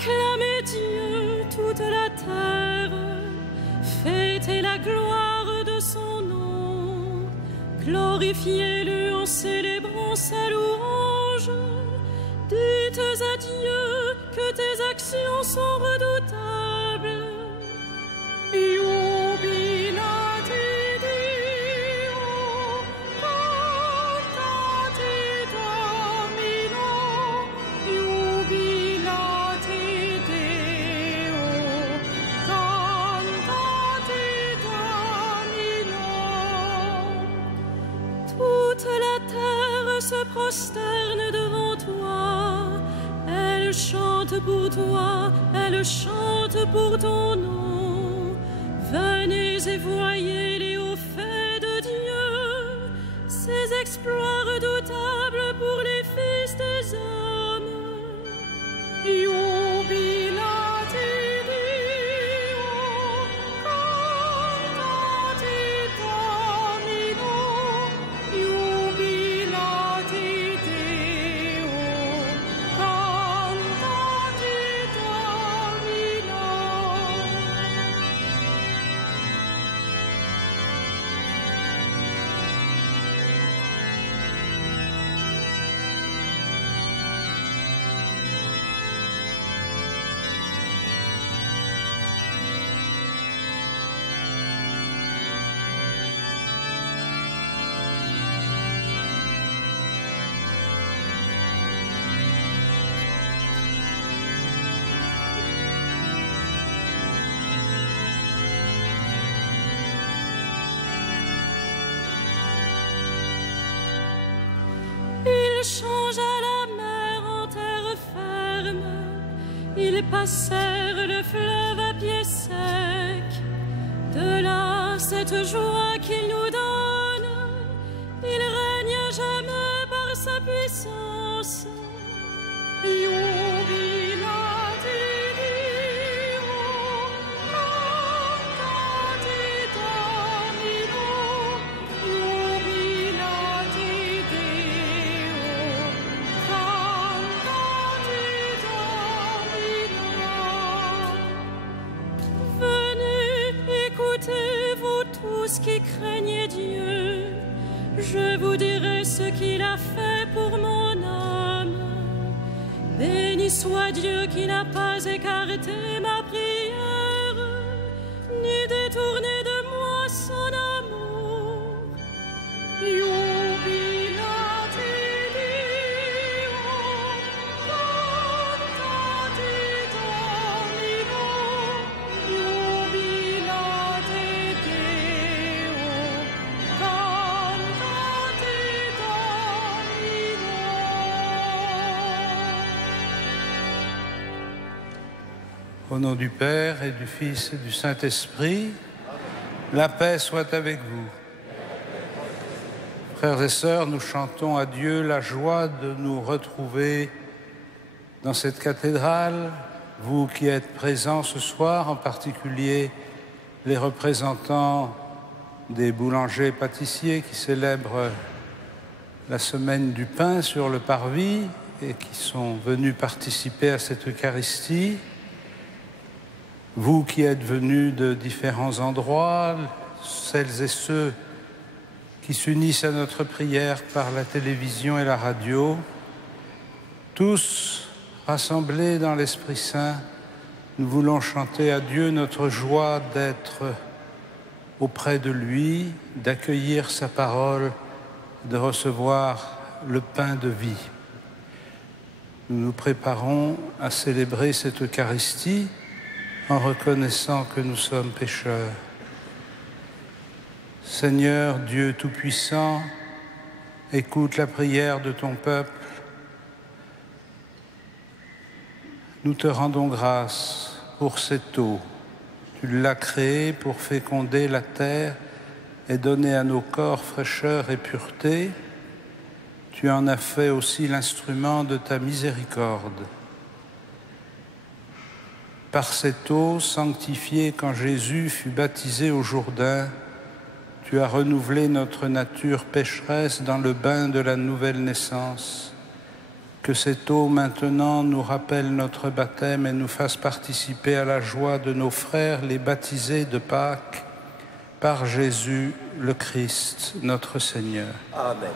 Acclamez Dieu, toute la terre, fêtez la gloire de son nom, glorifiez-le en célébrant sa louange. Dites à Dieu que tes actions sont redoutables. Jubilate Deo, cantate Domino, jubilate Deo, cantate Domino. Toute la terre se prosterne devant toi. Elle chante pour toi, elle chante pour ton nom. Venez et voyez les hauts faits de Dieu, ses exploits redoutables pour les fils des hommes. Jubilate Deo, cantate Domino, jubilate Deo, cantate Domino. Ils changea la mer en terre ferme, ils passèrent le fleuve à pied sec. De là, cette joie qu'il nous donne, il règne à jamais par sa puissance. Jubilate Deo, cantate Domino, jubilate Deo, cantate Domino. Venez, écoutez, vous tous qui craignez Dieu, je vous dirai ce qu'il a fait pour mon âme. Béni soit Dieu qui n'a pas écarté ma prière, ni détourné de moi son amour. Jubilate Deo, cantate Domino, jubilate Deo, cantate Domino. Au nom du Père et du Fils et du Saint-Esprit, la paix soit avec vous. Frères et sœurs, nous chantons à Dieu la joie de nous retrouver dans cette cathédrale. Vous qui êtes présents ce soir, en particulier les représentants des boulangers-pâtissiers qui célèbrent la semaine du pain sur le parvis et qui sont venus participer à cette Eucharistie. Vous qui êtes venus de différents endroits, celles et ceux qui s'unissent à notre prière par la télévision et la radio, tous rassemblés dans l'Esprit Saint, nous voulons chanter à Dieu notre joie d'être auprès de lui, d'accueillir sa parole, de recevoir le pain de vie. Nous nous préparons à célébrer cette Eucharistie en reconnaissant que nous sommes pécheurs. Seigneur Dieu Tout-Puissant, écoute la prière de ton peuple. Nous te rendons grâce pour cette eau. Tu l'as créée pour féconder la terre et donner à nos corps fraîcheur et pureté. Tu en as fait aussi l'instrument de ta miséricorde. Par cette eau sanctifiée quand Jésus fut baptisé au Jourdain, tu as renouvelé notre nature pécheresse dans le bain de la nouvelle naissance. Que cette eau maintenant nous rappelle notre baptême et nous fasse participer à la joie de nos frères, les baptisés de Pâques, par Jésus le Christ, notre Seigneur. Amen.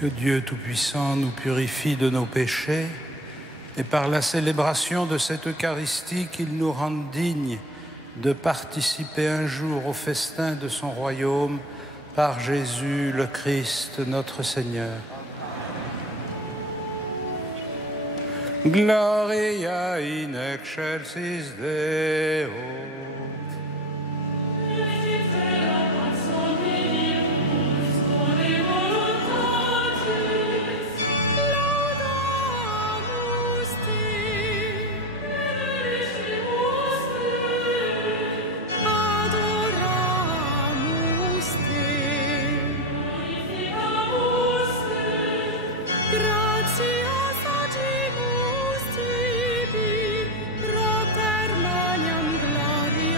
Que Dieu Tout-Puissant nous purifie de nos péchés et par la célébration de cette Eucharistie qu'il nous rende dignes de participer un jour au festin de son royaume par Jésus le Christ notre Seigneur. Gloria in excelsis Deo. Gratias agimus tibi, propter maniam gloriam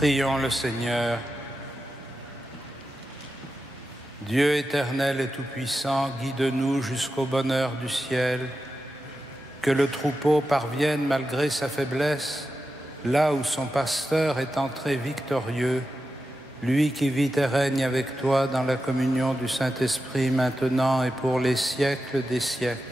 Prions le Seigneur. Dieu éternel et tout-puissant, guide-nous jusqu'au bonheur du ciel. Que le troupeau parvienne, malgré sa faiblesse, là où son pasteur est entré victorieux, lui qui vit et règne avec toi dans la communion du Saint-Esprit, maintenant et pour les siècles des siècles.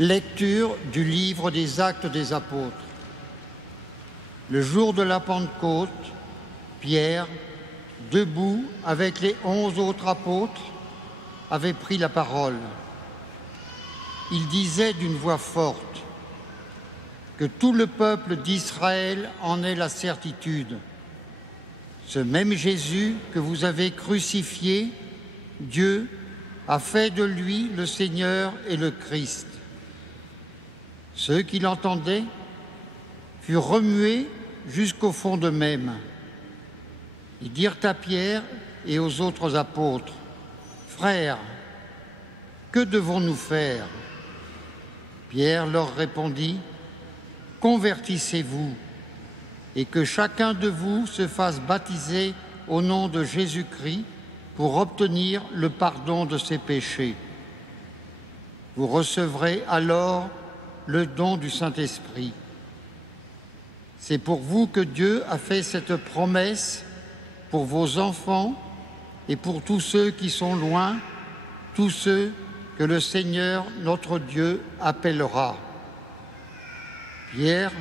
Lecture du livre des Actes des Apôtres. Le jour de la Pentecôte, Pierre, debout avec les 11 autres apôtres, avait pris la parole. Il disait d'une voix forte que tout le peuple d'Israël en ait la certitude. Ce même Jésus que vous avez crucifié, Dieu a fait de lui le Seigneur et le Christ. Ceux qui l'entendaient furent remués jusqu'au fond d'eux-mêmes. Ils dirent à Pierre et aux autres apôtres, « Frères, que devons-nous faire ?» Pierre leur répondit, « Convertissez-vous et que chacun de vous se fasse baptiser au nom de Jésus-Christ pour obtenir le pardon de ses péchés. Vous recevrez alors le don du Saint-Esprit. C'est pour vous que Dieu a fait cette promesse, pour vos enfants et pour tous ceux qui sont loin, tous ceux que le Seigneur, notre Dieu, appellera. » Pierre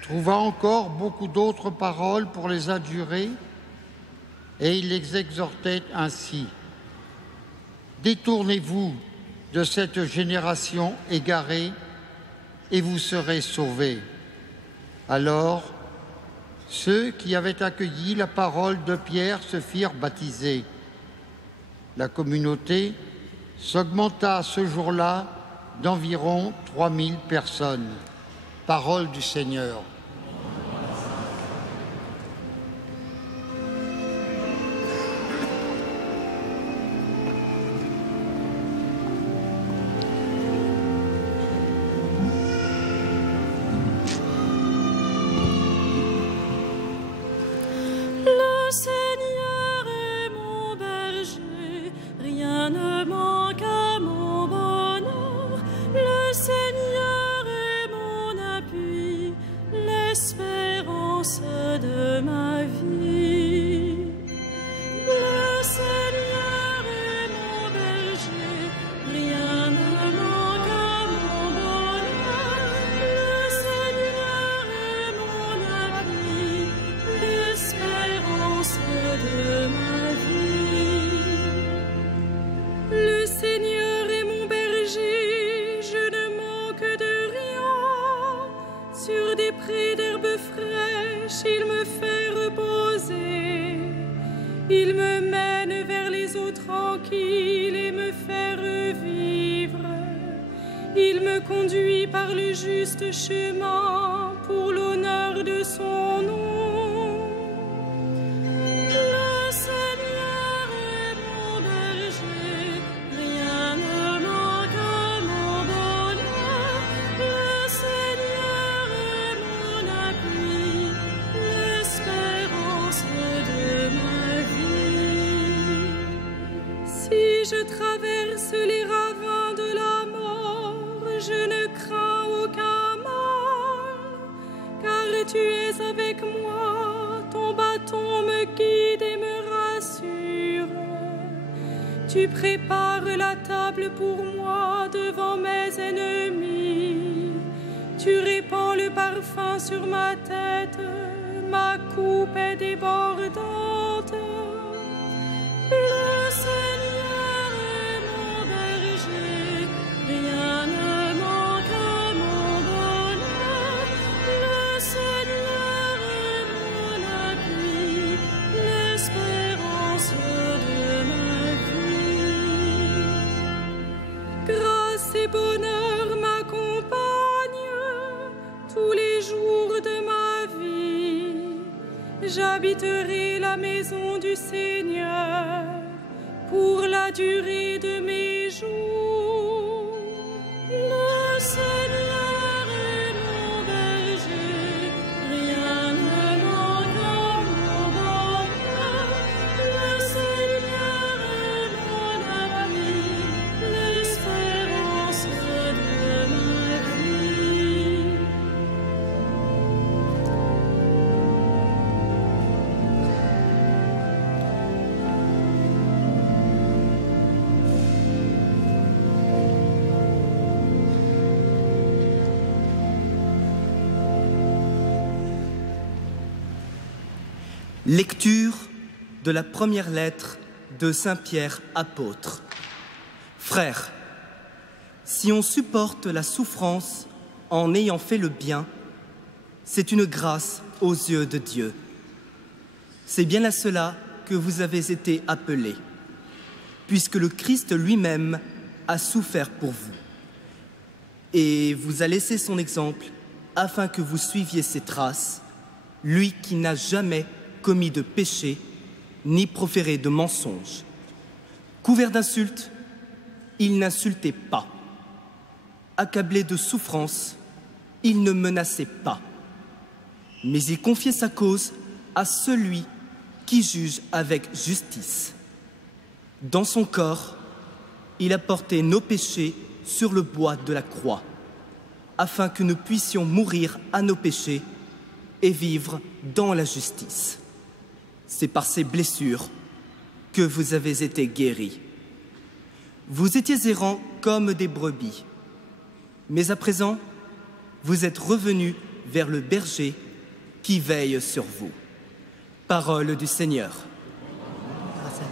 trouva encore beaucoup d'autres paroles pour les adjurer, et il les exhortait ainsi. « Détournez-vous de cette génération égarée, et vous serez sauvés. » Alors, ceux qui avaient accueilli la parole de Pierre se firent baptiser. La communauté s'augmenta ce jour-là d'environ 3000 personnes. Parole du Seigneur. Conduit par le juste chemin pour l'honneur de son nom. Le Seigneur est mon berger, rien ne manque à mon bonheur. Le Seigneur est mon appui, l'espérance de ma vie. Si je traverse les ravins de la mort, je ne crains aucun mal, car tu es avec moi, ton bâton me guide et me rassure. Tu prépares la table pour moi devant mes ennemis. Tu répands le parfum sur ma tête, ma coupe est débordante. Le Seigneur est mon berger, rien ne manque à mon bonheur. Le Seigneur est mon appui, l'espérance de ma vie. J'habiterai la maison du Seigneur pour la durée de mes jours. Le Seigneur est mon berger, rien ne manque à mon bonheur. Le Seigneur est mon ami, l'espérance de ma vie. Lecture de la première lettre de Saint Pierre apôtre. Frères, si on supporte la souffrance en ayant fait le bien, c'est une grâce aux yeux de Dieu. C'est bien à cela que vous avez été appelés, puisque le Christ lui-même a souffert pour vous et vous a laissé son exemple afin que vous suiviez ses traces, lui qui n'a jamais commis de péché, ni proféré de mensonges. Couvert d'insultes, il n'insultait pas. Accablé de souffrances, il ne menaçait pas. Mais il confiait sa cause à celui qui juge avec justice. Dans son corps, il a porté nos péchés sur le bois de la croix, afin que nous puissions mourir à nos péchés et vivre dans la justice. C'est par ces blessures que vous avez été guéris. Vous étiez errants comme des brebis, mais à présent, vous êtes revenus vers le berger qui veille sur vous. Parole du Seigneur. Grâce à Dieu.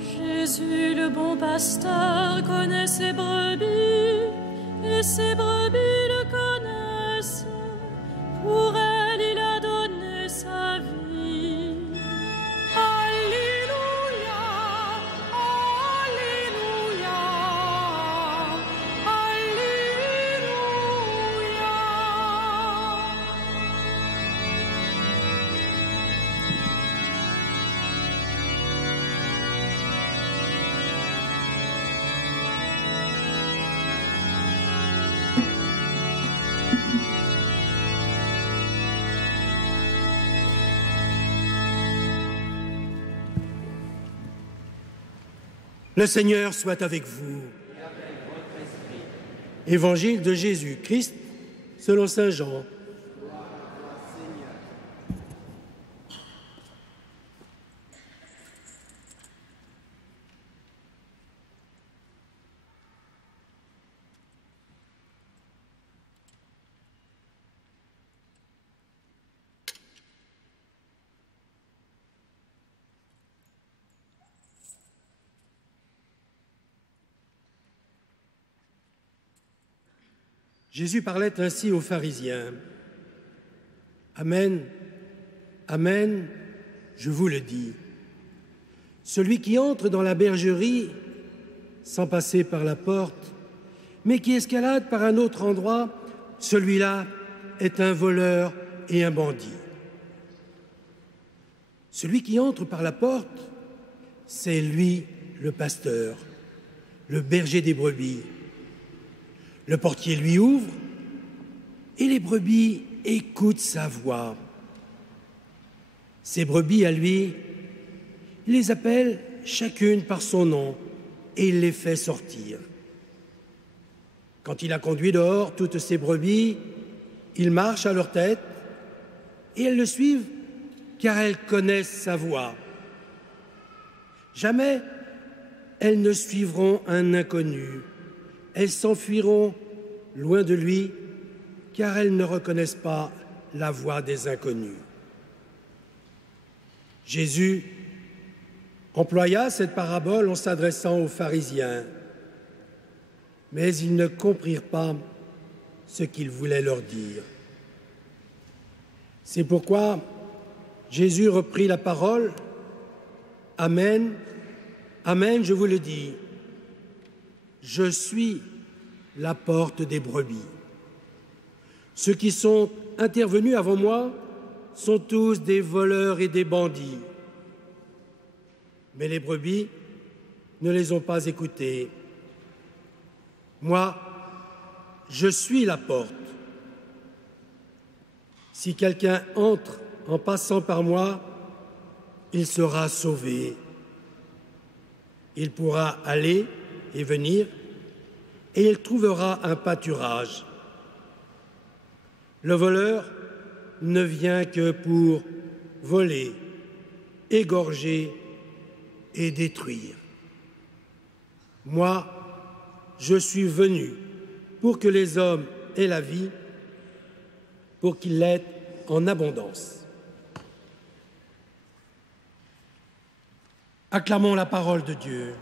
Jésus, le bon pasteur, connaît ses brebis, et ses brebis le connaissent. Pour elles, il a donné sa vie. Alléluia, Alléluia, Alléluia. Le Seigneur soit avec vous. Évangile de Jésus-Christ selon saint Jean. Jésus parlait ainsi aux pharisiens. Amen, amen, je vous le dis. Celui qui entre dans la bergerie sans passer par la porte, mais qui escalade par un autre endroit, celui-là est un voleur et un bandit. Celui qui entre par la porte, c'est lui le pasteur, le berger des brebis. Le portier lui ouvre et les brebis écoutent sa voix. Ces brebis, à lui, il les appelle chacune par son nom et il les fait sortir. Quand il a conduit dehors toutes ces brebis, il marche à leur tête et elles le suivent car elles connaissent sa voix. Jamais elles ne suivront un inconnu. Elles s'enfuiront loin de lui, car elles ne reconnaissent pas la voix des inconnus. Jésus employa cette parabole en s'adressant aux pharisiens, mais ils ne comprirent pas ce qu'il voulait leur dire. C'est pourquoi Jésus reprit la parole. « Amen, amen, je vous le dis, je suis la porte des brebis. Ceux qui sont intervenus avant moi sont tous des voleurs et des bandits. Mais les brebis ne les ont pas écoutés. Moi, je suis la porte. Si quelqu'un entre en passant par moi, il sera sauvé. Il pourra aller et venir, et il trouvera un pâturage. Le voleur ne vient que pour voler, égorger et détruire. Moi, je suis venu pour que les hommes aient la vie, pour qu'ils l'aient en abondance. Acclamons la parole de Dieu.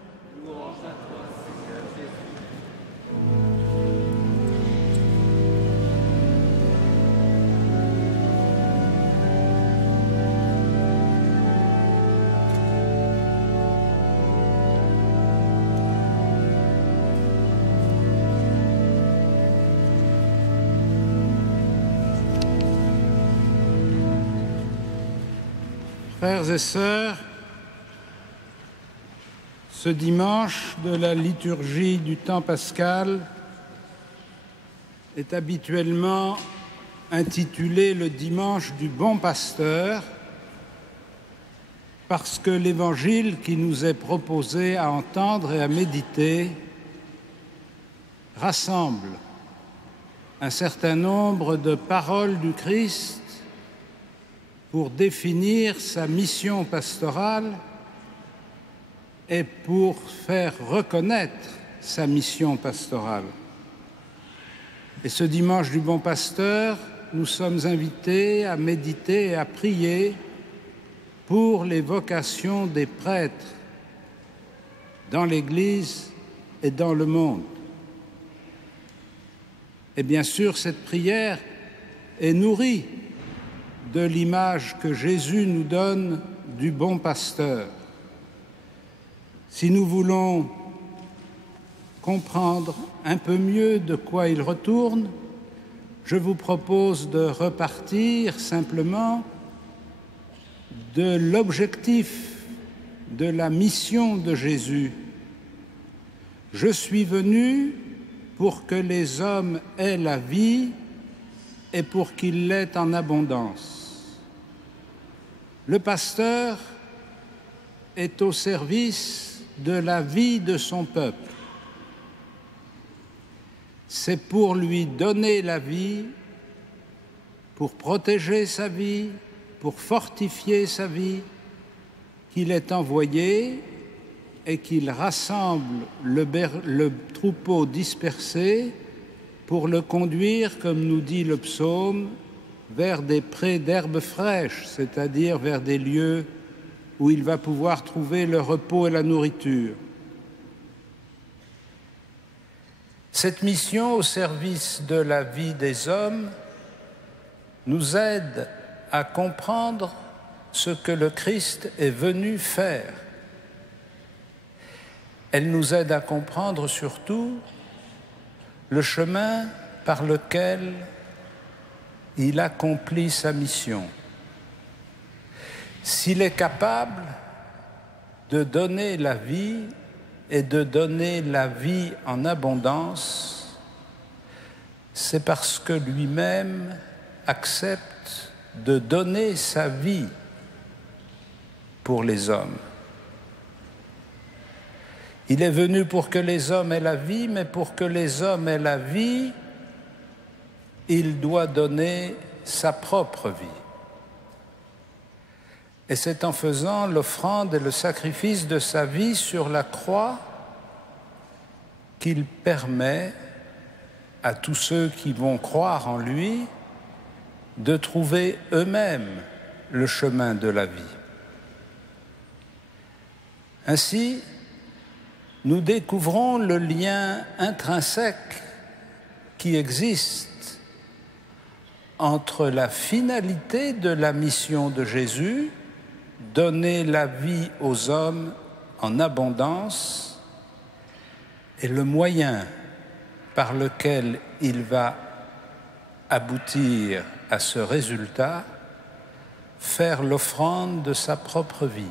Frères et sœurs, ce dimanche de la liturgie du temps pascal est habituellement intitulé le dimanche du bon pasteur parce que l'évangile qui nous est proposé à entendre et à méditer rassemble un certain nombre de paroles du Christ pour définir sa mission pastorale et pour faire reconnaître sa mission pastorale. Et ce dimanche du bon pasteur, nous sommes invités à méditer et à prier pour les vocations des prêtres dans l'Église et dans le monde. Et bien sûr, cette prière est nourrie de l'image que Jésus nous donne du bon pasteur. Si nous voulons comprendre un peu mieux de quoi il retourne, je vous propose de repartir simplement de l'objectif de la mission de Jésus. Je suis venu pour que les hommes aient la vie et pour qu'ils l'aient en abondance. Le pasteur est au service de la vie de son peuple. C'est pour lui donner la vie, pour protéger sa vie, pour fortifier sa vie, qu'il est envoyé et qu'il rassemble le troupeau dispersé pour le conduire, comme nous dit le psaume, vers des prés d'herbes fraîches, c'est-à-dire vers des lieux où il va pouvoir trouver le repos et la nourriture. Cette mission au service de la vie des hommes nous aide à comprendre ce que le Christ est venu faire. Elle nous aide à comprendre surtout le chemin par lequel il accomplit sa mission. S'il est capable de donner la vie et de donner la vie en abondance, c'est parce que lui-même accepte de donner sa vie pour les hommes. Il est venu pour que les hommes aient la vie, mais pour que les hommes aient la vie, il doit donner sa propre vie. Et c'est en faisant l'offrande et le sacrifice de sa vie sur la croix qu'il permet à tous ceux qui vont croire en lui de trouver eux-mêmes le chemin de la vie. Ainsi, nous découvrons le lien intrinsèque qui existe entre la finalité de la mission de Jésus, donner la vie aux hommes en abondance, et le moyen par lequel il va aboutir à ce résultat, faire l'offrande de sa propre vie.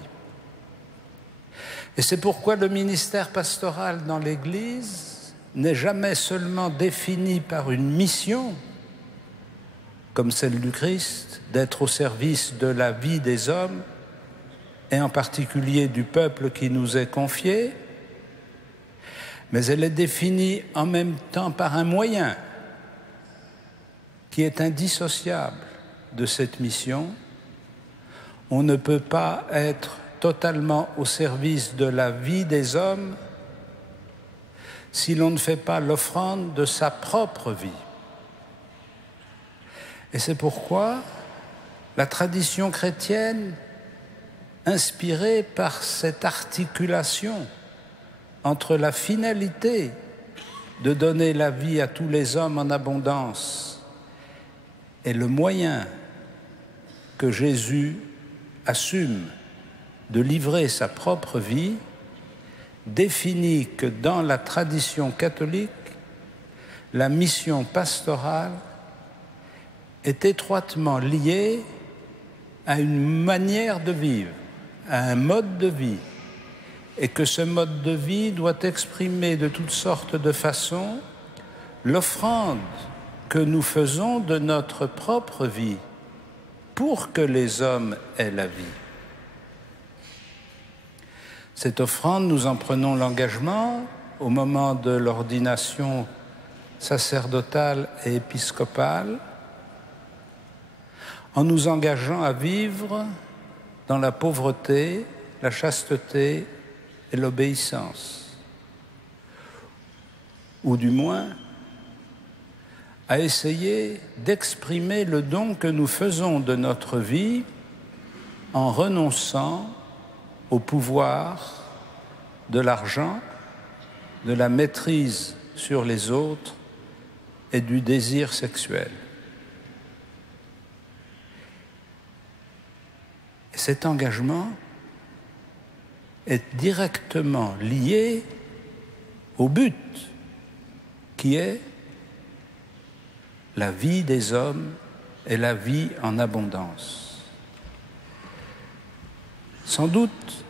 Et c'est pourquoi le ministère pastoral dans l'Église n'est jamais seulement défini par une mission, comme celle du Christ, d'être au service de la vie des hommes, et en particulier du peuple qui nous est confié, mais elle est définie en même temps par un moyen qui est indissociable de cette mission. On ne peut pas être totalement au service de la vie des hommes si l'on ne fait pas l'offrande de sa propre vie. Et c'est pourquoi la tradition chrétienne, inspirée par cette articulation entre la finalité de donner la vie à tous les hommes en abondance et le moyen que Jésus assume de livrer sa propre vie, définit que dans la tradition catholique, la mission pastorale est étroitement liée à une manière de vivre, à un mode de vie, et que ce mode de vie doit exprimer de toutes sortes de façons l'offrande que nous faisons de notre propre vie pour que les hommes aient la vie. Cette offrande, nous en prenons l'engagement au moment de l'ordination sacerdotale et épiscopale, en nous engageant à vivre dans la pauvreté, la chasteté et l'obéissance, ou du moins à essayer d'exprimer le don que nous faisons de notre vie en renonçant au pouvoir de l'argent, de la maîtrise sur les autres et du désir sexuel. Et cet engagement est directement lié au but qui est la vie des hommes et la vie en abondance. Sans doute,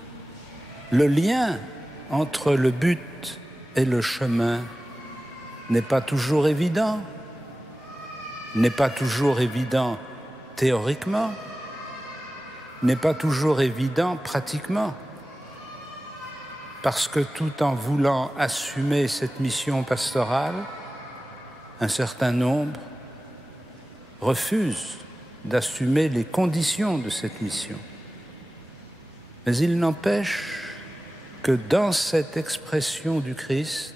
le lien entre le but et le chemin n'est pas toujours évident, n'est pas toujours évident théoriquement, n'est pas toujours évident pratiquement, parce que tout en voulant assumer cette mission pastorale, un certain nombre refusent d'assumer les conditions de cette mission. Mais il n'empêche que dans cette expression du Christ,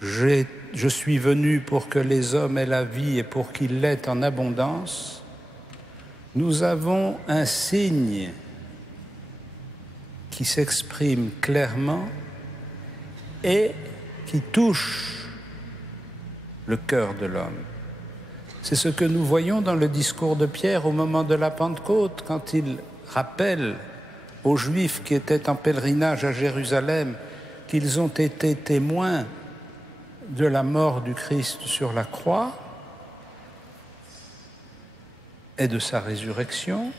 je suis venu pour que les hommes aient la vie et pour qu'ils l'aient en abondance, nous avons un signe qui s'exprime clairement et qui touche le cœur de l'homme. C'est ce que nous voyons dans le discours de Pierre au moment de la Pentecôte, quand il rappelle aux Juifs qui étaient en pèlerinage à Jérusalem qu'ils ont été témoins de la mort du Christ sur la croix et de sa résurrection,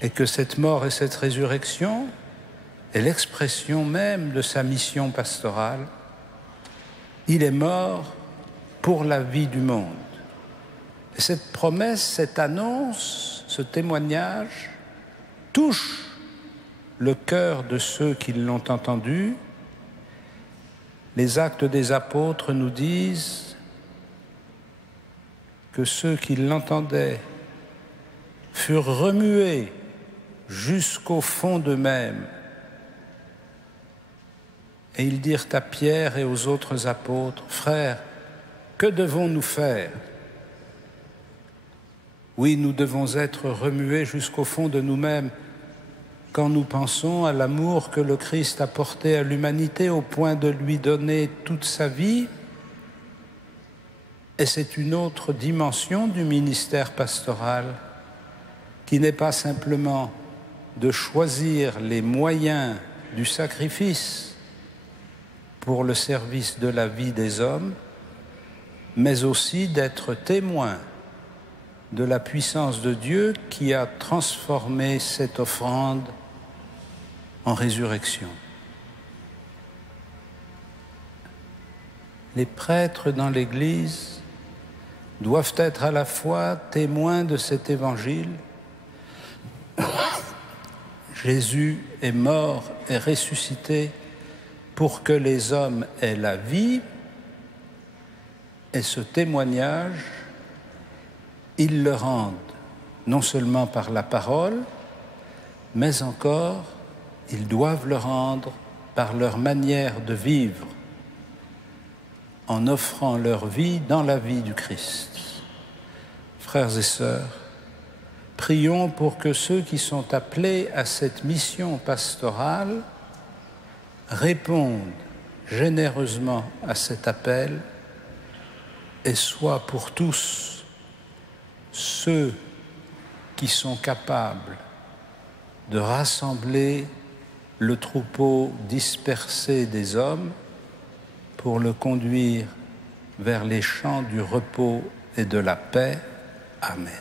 et que cette mort et cette résurrection est l'expression même de sa mission pastorale. Il est mort pour la vie du monde. Et cette promesse, cette annonce, ce témoignage touche le cœur de ceux qui l'ont entendu. Les Actes des Apôtres nous disent que ceux qui l'entendaient furent remués jusqu'au fond d'eux-mêmes. Et ils dirent à Pierre et aux autres apôtres, « Frères, que devons-nous faire ?» Oui, nous devons être remués jusqu'au fond de nous-mêmes quand nous pensons à l'amour que le Christ a porté à l'humanité au point de lui donner toute sa vie. Et c'est une autre dimension du ministère pastoral qui n'est pas simplement de choisir les moyens du sacrifice pour le service de la vie des hommes, mais aussi d'être témoin de la puissance de Dieu qui a transformé cette offrande en résurrection. Les prêtres dans l'Église doivent être à la fois témoins de cet évangile. Jésus est mort et ressuscité pour que les hommes aient la vie, et ce témoignage, ils le rendent non seulement par la parole, mais encore, ils doivent le rendre par leur manière de vivre, en offrant leur vie dans la vie du Christ. Frères et sœurs, prions pour que ceux qui sont appelés à cette mission pastorale répondent généreusement à cet appel et soient pour tous ceux qui sont capables de rassembler le troupeau dispersé des hommes pour le conduire vers les champs du repos et de la paix. Amen.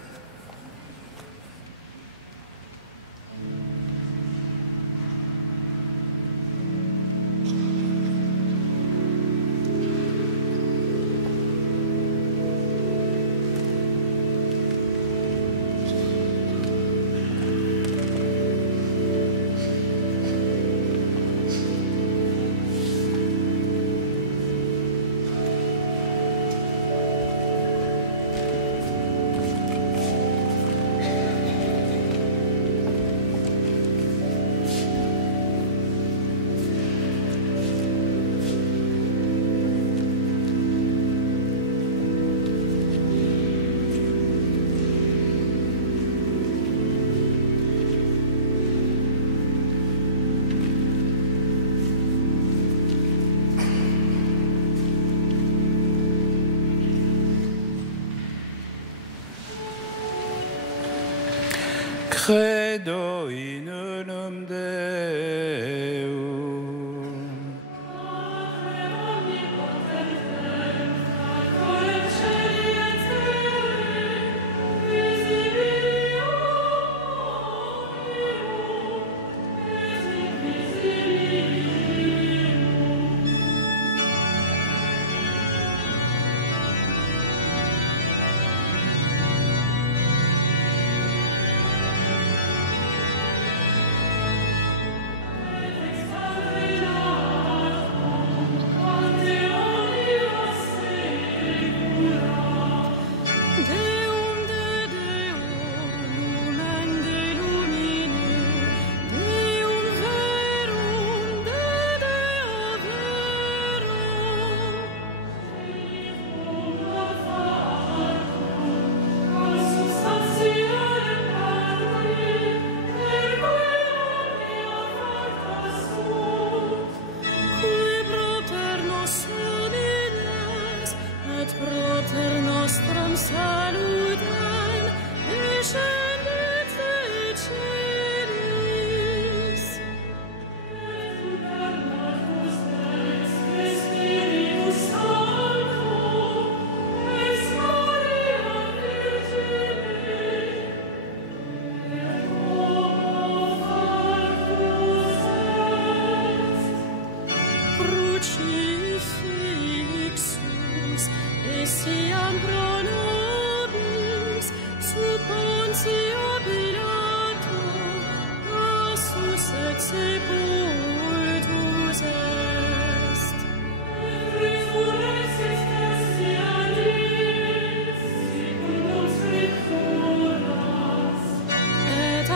Credo in unum Deum.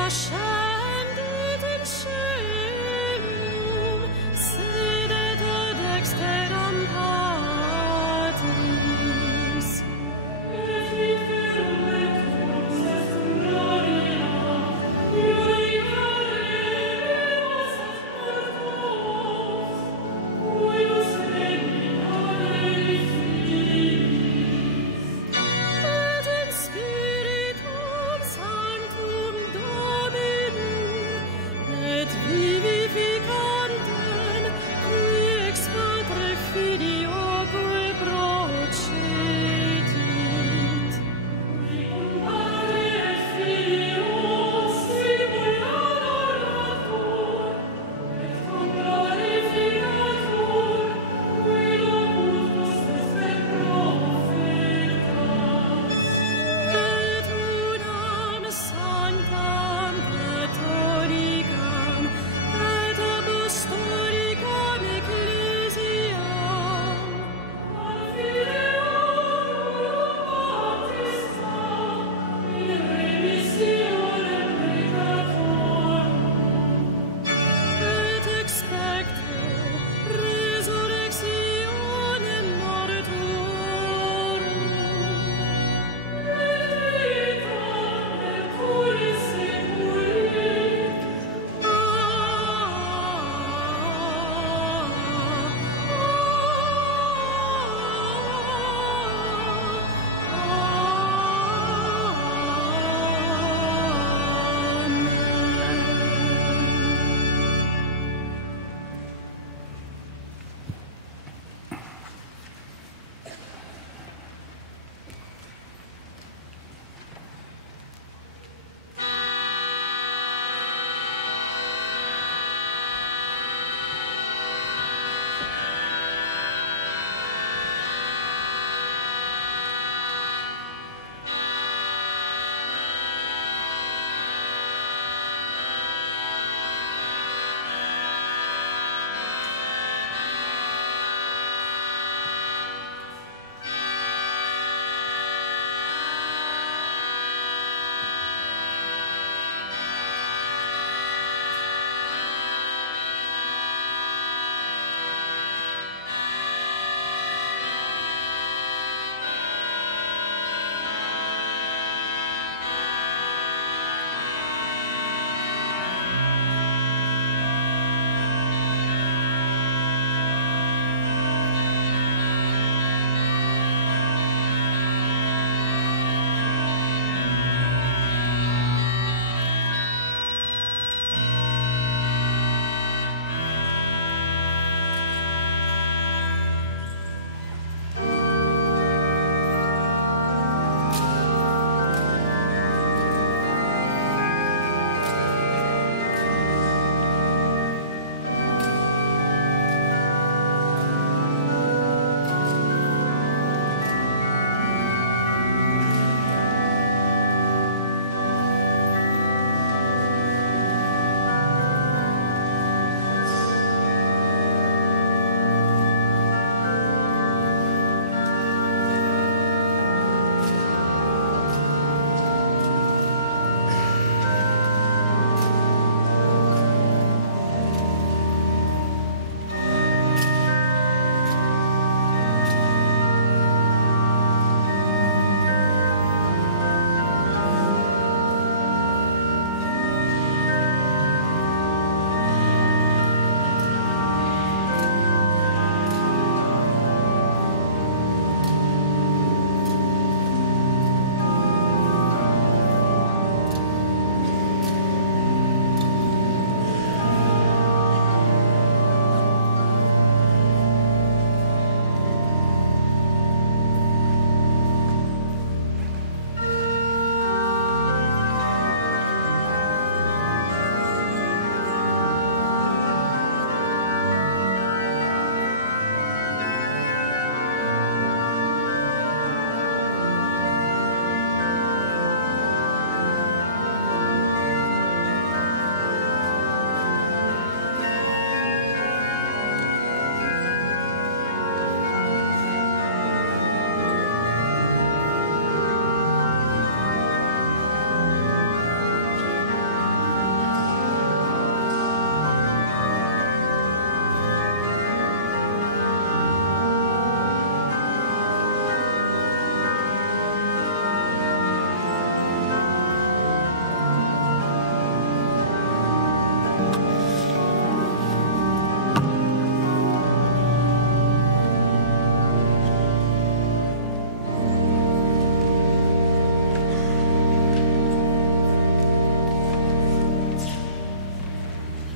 ascendit in caelum, sedet ad dexteram Patris. Et vicerectus est gloria, gloria eleus et mortuos, cuius regni alelicis. Et in spiritum sanctum Domini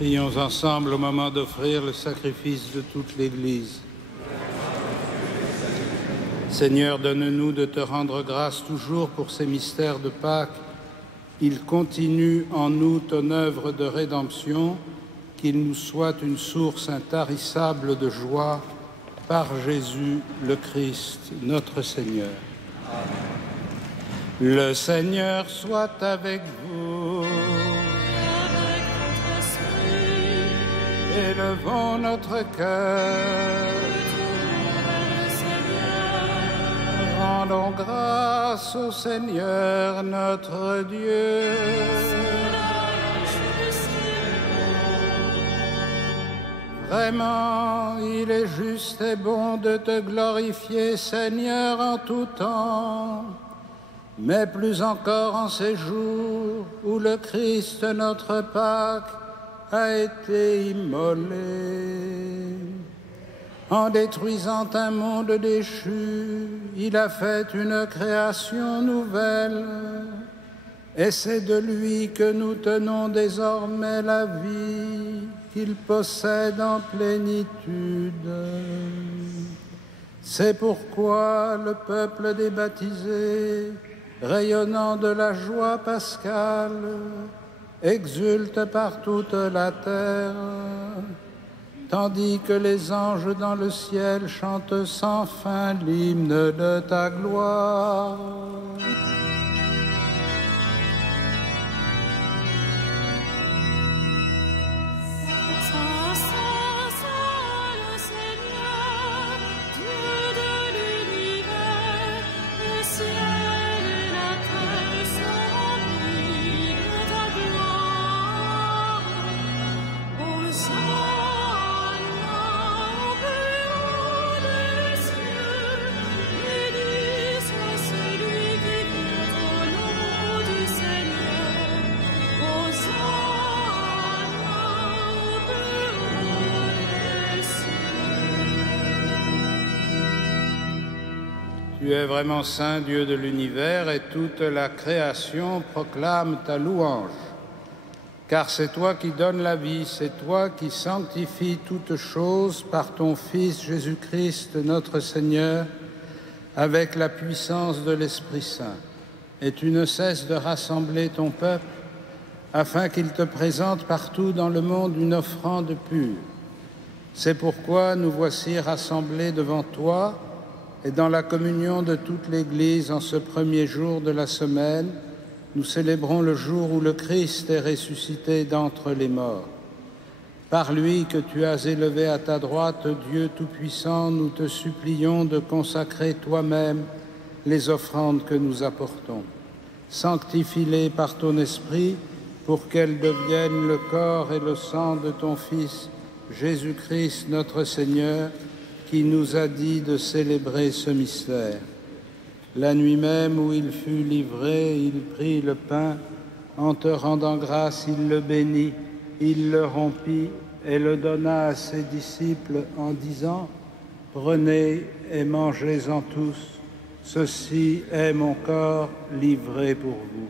Prions ensemble au moment d'offrir le sacrifice de toute l'Église. Seigneur, donne-nous de te rendre grâce toujours pour ces mystères de Pâques. Il continue en nous ton œuvre de rédemption, qu'il nous soit une source intarissable de joie par Jésus le Christ, notre Seigneur. Amen. Le Seigneur soit avec vous. Avec votre esprit. Élevons notre cœur. Rendons grâce au Seigneur notre Dieu. Vraiment, il est juste et bon de te glorifier, Seigneur, en tout temps, mais plus encore en ces jours où le Christ, notre Pâque, a été immolé. En détruisant un monde déchu, il a fait une création nouvelle. Et c'est de lui que nous tenons désormais la vie qu'il possède en plénitude. C'est pourquoi le peuple des baptisés, rayonnant de la joie pascale, exulte par toute la terre, tandis que les anges dans le ciel chantent sans fin l'hymne de ta gloire. Tu es vraiment saint, Dieu de l'univers, et toute la création proclame ta louange. Car c'est toi qui donnes la vie, c'est toi qui sanctifies toutes choses par ton Fils Jésus-Christ, notre Seigneur, avec la puissance de l'Esprit Saint. Et tu ne cesses de rassembler ton peuple, afin qu'il te présente partout dans le monde une offrande pure. C'est pourquoi nous voici rassemblés devant toi, et dans la communion de toute l'Église, en ce premier jour de la semaine, nous célébrons le jour où le Christ est ressuscité d'entre les morts. Par lui que tu as élevé à ta droite, Dieu Tout-Puissant, nous te supplions de consacrer toi-même les offrandes que nous apportons. Sanctifie-les par ton Esprit pour qu'elles deviennent le corps et le sang de ton Fils, Jésus-Christ notre Seigneur, qui nous a dit de célébrer ce mystère. La nuit même où il fut livré, il prit le pain, en te rendant grâce, il le bénit, il le rompit et le donna à ses disciples en disant : « Prenez et mangez-en tous, ceci est mon corps livré pour vous. »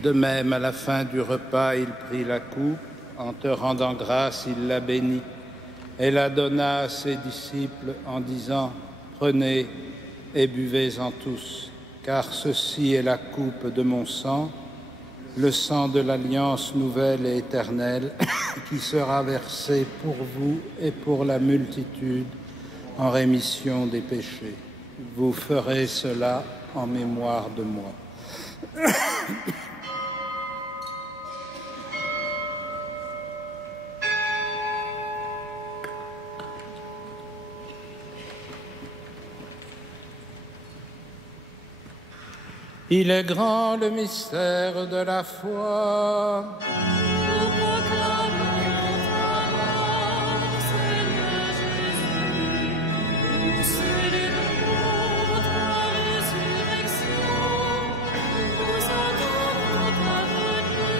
De même, à la fin du repas, il prit la coupe, en te rendant grâce, il la bénit et la donna à ses disciples en disant : « Prenez et buvez-en tous, car ceci est la coupe de mon sang, le sang de l'alliance nouvelle et éternelle, qui sera versé pour vous et pour la multitude en rémission des péchés. Vous ferez cela en mémoire de moi. » Il est grand le mystère de la foi. Nous proclamons ta mort, Seigneur Jésus. Nous célébrons ta résurrection. Nous attendons ta venue.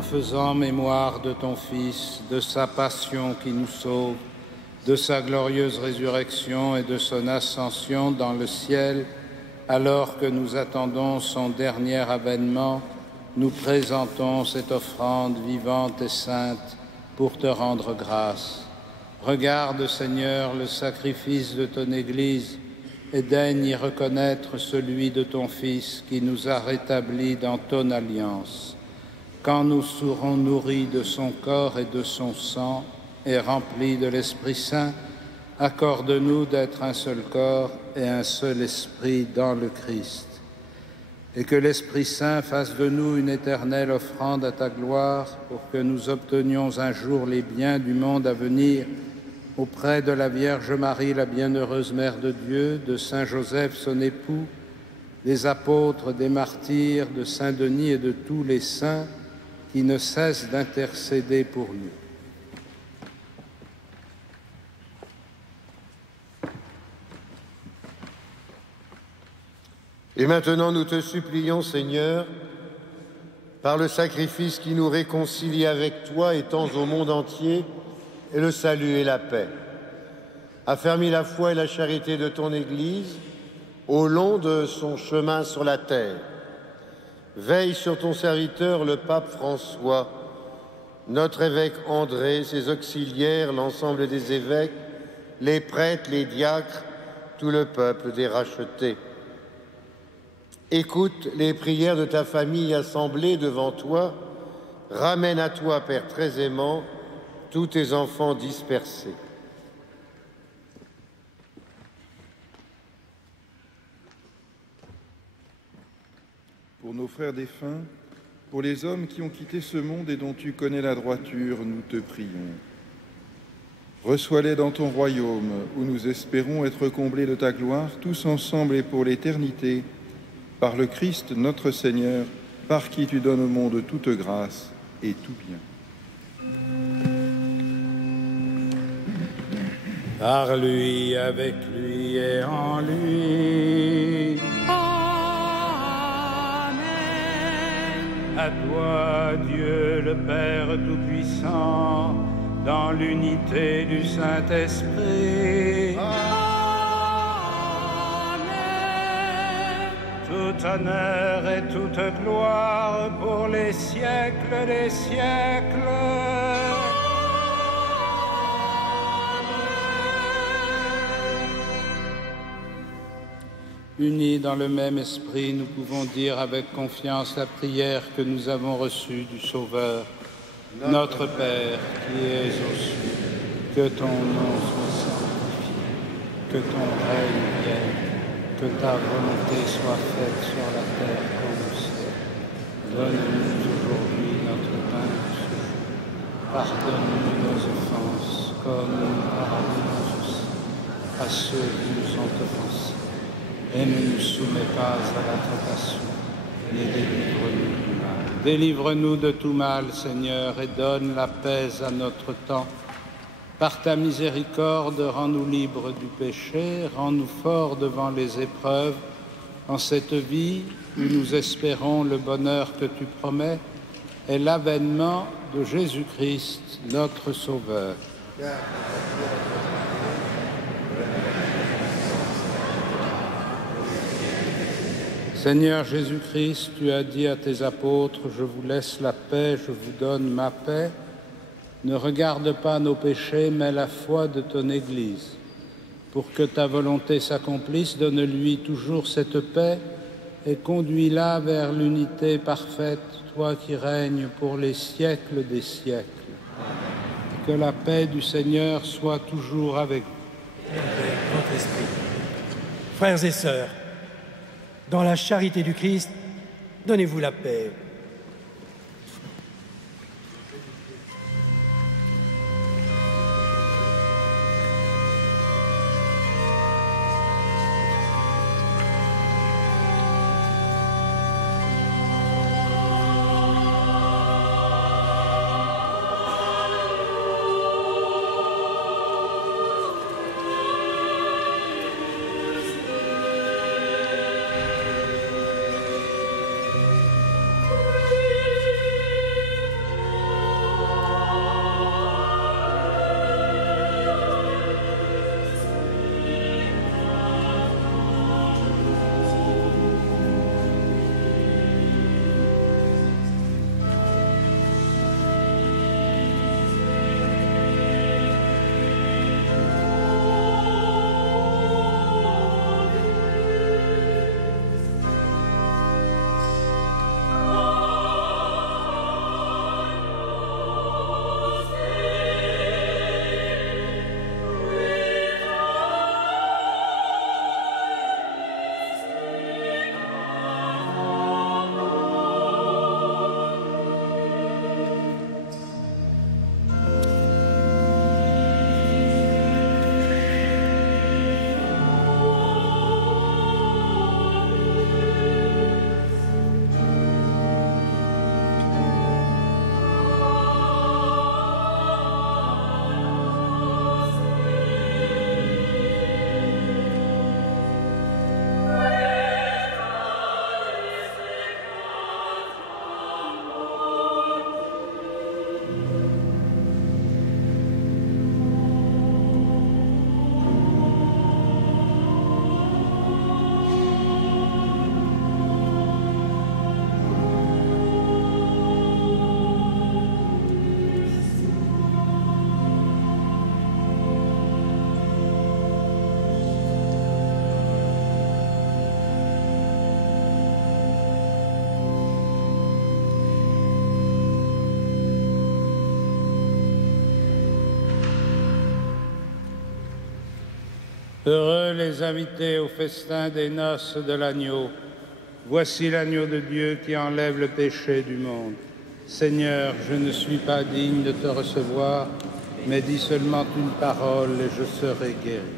en faisant mémoire de ton Fils, de sa passion qui nous sauve, de sa glorieuse résurrection et de son ascension dans le ciel, alors que nous attendons son dernier avènement, nous présentons cette offrande vivante et sainte pour te rendre grâce. Regarde, Seigneur, le sacrifice de ton Église et daigne y reconnaître celui de ton Fils qui nous a rétablis dans ton alliance. Quand nous serons nourris de son corps et de son sang et remplis de l'Esprit Saint, accorde-nous d'être un seul corps et un seul esprit dans le Christ. Et que l'Esprit Saint fasse de nous une éternelle offrande à ta gloire pour que nous obtenions un jour les biens du monde à venir auprès de la Vierge Marie, la bienheureuse Mère de Dieu, de Saint Joseph, son époux, des apôtres, des martyrs, de Saint Denis et de tous les saints qui ne cessent d'intercéder pour nous. Et maintenant, nous te supplions, Seigneur, par le sacrifice qui nous réconcilie avec toi et tends au monde entier, et le salut et la paix. Affermis la foi et la charité de ton Église au long de son chemin sur la terre. Veille sur ton serviteur, le pape François, notre évêque André, ses auxiliaires, l'ensemble des évêques, les prêtres, les diacres, tout le peuple des rachetés. Écoute les prières de ta famille assemblée devant toi. Ramène à toi, Père très aimant, tous tes enfants dispersés. Pour nos frères défunts, pour les hommes qui ont quitté ce monde et dont tu connais la droiture, nous te prions. Reçois-les dans ton royaume, où nous espérons être comblés de ta gloire, tous ensemble et pour l'éternité, par le Christ notre Seigneur, par qui tu donnes au monde toute grâce et tout bien. Par lui, avec lui et en lui. Amen. À toi, Dieu le Père Tout-Puissant, dans l'unité du Saint-Esprit. Amen. Tout honneur et toute gloire pour les siècles des siècles. Unis dans le même esprit, nous pouvons dire avec confiance la prière que nous avons reçue du Sauveur. Notre Père qui es aux cieux, que ton nom soit sanctifié, que ton règne vienne, que ta volonté soit faite sur la terre comme au ciel. Donne-nous aujourd'hui notre pain de ce jour. Pardonne-nous nos offenses, comme nous pardonnons aussi à ceux qui nous ont offensés. Et ne nous soumets pas à la tentation, mais délivre-nous du mal. Délivre-nous de tout mal, Seigneur, et donne la paix à notre temps. Par ta miséricorde, rends-nous libres du péché, rends-nous forts devant les épreuves, en cette vie où nous espérons le bonheur que tu promets et l'avènement de Jésus-Christ, notre Sauveur. Seigneur Jésus-Christ, tu as dit à tes apôtres, « Je vous laisse la paix, je vous donne ma paix ». Ne regarde pas nos péchés, mais la foi de ton Église. Pour que ta volonté s'accomplisse, donne-lui toujours cette paix et conduis-la vers l'unité parfaite, toi qui règnes pour les siècles des siècles. Que la paix du Seigneur soit toujours avec vous. Et avec votre esprit. Frères et sœurs, dans la charité du Christ, donnez-vous la paix. Heureux les invités au festin des noces de l'agneau. Voici l'agneau de Dieu qui enlève le péché du monde. Seigneur, je ne suis pas digne de te recevoir, mais dis seulement une parole et je serai guéri.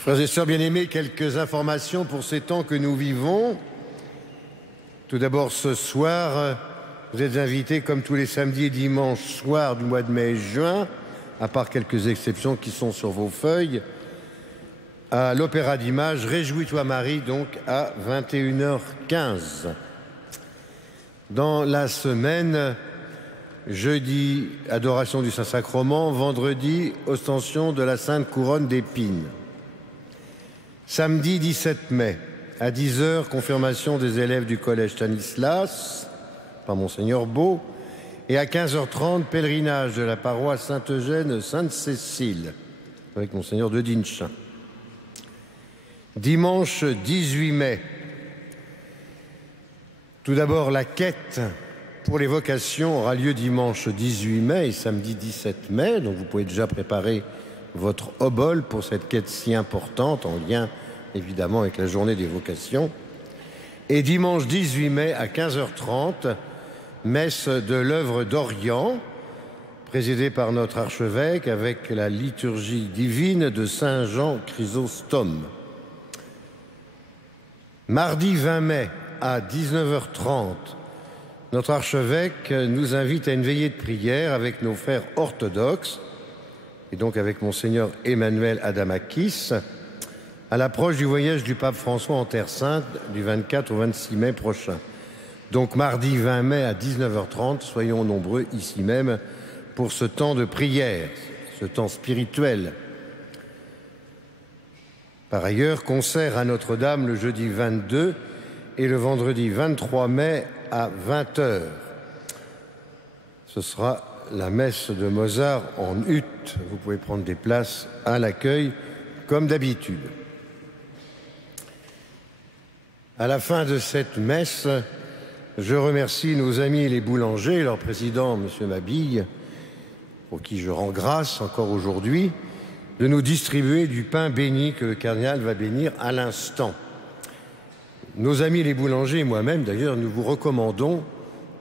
Frères et sœurs bien-aimés, quelques informations pour ces temps que nous vivons. Tout d'abord, ce soir, vous êtes invités, comme tous les samedis et dimanches soirs du mois de mai et juin, à part quelques exceptions qui sont sur vos feuilles, à l'Opéra d'Images, Réjouis-toi Marie, donc à 21h15. Dans la semaine, jeudi, adoration du Saint-Sacrement, vendredi, ostension de la Sainte Couronne d'Épines. Samedi 17 mai, à 10h, confirmation des élèves du collège Stanislas, par Monseigneur Beau, et à 15h30, pèlerinage de la paroisse Sainte-Eugène-Sainte-Cécile, avec Monseigneur de Dinchin. Dimanche 18 mai, tout d'abord la quête pour les vocations aura lieu dimanche 18 mai et samedi 17 mai, donc vous pouvez déjà préparer votre obole pour cette quête si importante, en lien évidemment avec la journée des vocations. Et dimanche 18 mai à 15h30, messe de l'œuvre d'Orient, présidée par notre archevêque avec la liturgie divine de Saint Jean Chrysostome. Mardi 20 mai à 19h30, notre archevêque nous invite à une veillée de prière avec nos frères orthodoxes, et donc avec Monseigneur Emmanuel Adamakis, à l'approche du voyage du pape François en Terre Sainte du 24 au 26 mai prochain. Donc mardi 20 mai à 19h30, soyons nombreux ici même pour ce temps de prière, ce temps spirituel. Par ailleurs, concert à Notre-Dame le jeudi 22 et le vendredi 23 mai à 20h. Ce sera la messe de Mozart en ut. Vous pouvez prendre des places à l'accueil comme d'habitude. À la fin de cette messe, je remercie nos amis les boulangers et leur président, M. Mabille, pour qui je rends grâce encore aujourd'hui, de nous distribuer du pain béni que le cardinal va bénir à l'instant. Nos amis les boulangers et moi-même, d'ailleurs, nous vous recommandons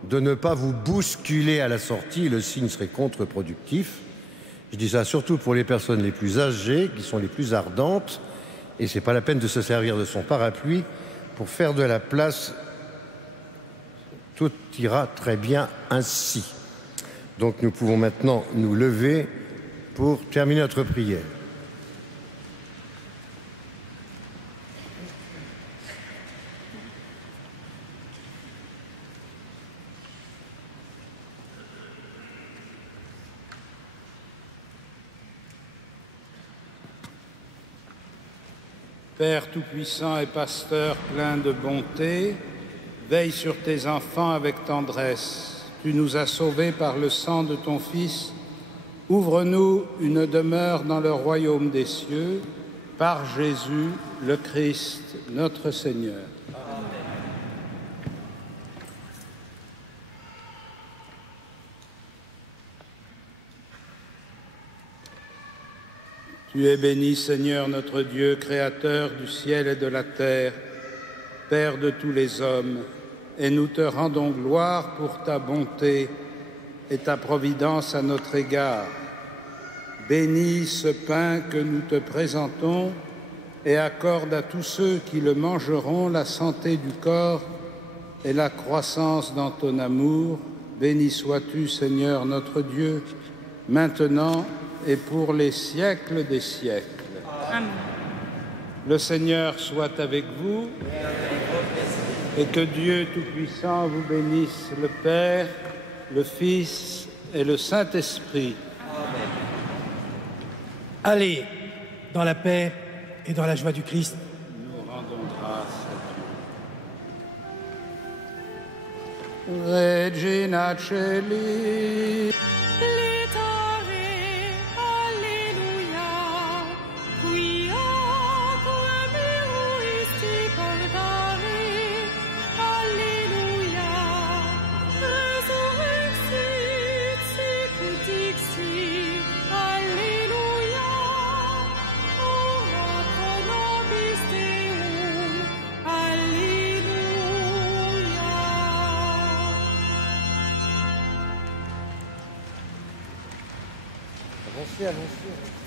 de ne pas vous bousculer à la sortie, le signe serait contre-productif. Je dis ça surtout pour les personnes les plus âgées, qui sont les plus ardentes, et ce n'est pas la peine de se servir de son parapluie pour faire de la place. Tout ira très bien ainsi. Donc nous pouvons maintenant nous lever pour terminer notre prière. Père tout-puissant et pasteur plein de bonté, veille sur tes enfants avec tendresse. Tu nous as sauvés par le sang de ton Fils. Ouvre-nous une demeure dans le royaume des cieux, par Jésus, le Christ, notre Seigneur. Tu es béni, Seigneur notre Dieu, Créateur du ciel et de la terre, Père de tous les hommes, et nous te rendons gloire pour ta bonté et ta providence à notre égard. Bénis ce pain que nous te présentons et accorde à tous ceux qui le mangeront la santé du corps et la croissance dans ton amour. Béni sois-tu, Seigneur notre Dieu, maintenant et pour les siècles des siècles. Amen. Le Seigneur soit avec vous et que Dieu Tout-Puissant vous bénisse, le Père, le Fils et le Saint-Esprit. Amen. Allez dans la paix et dans la joie du Christ. Nous rendons grâce à Dieu. Regina Celi. Allons-y.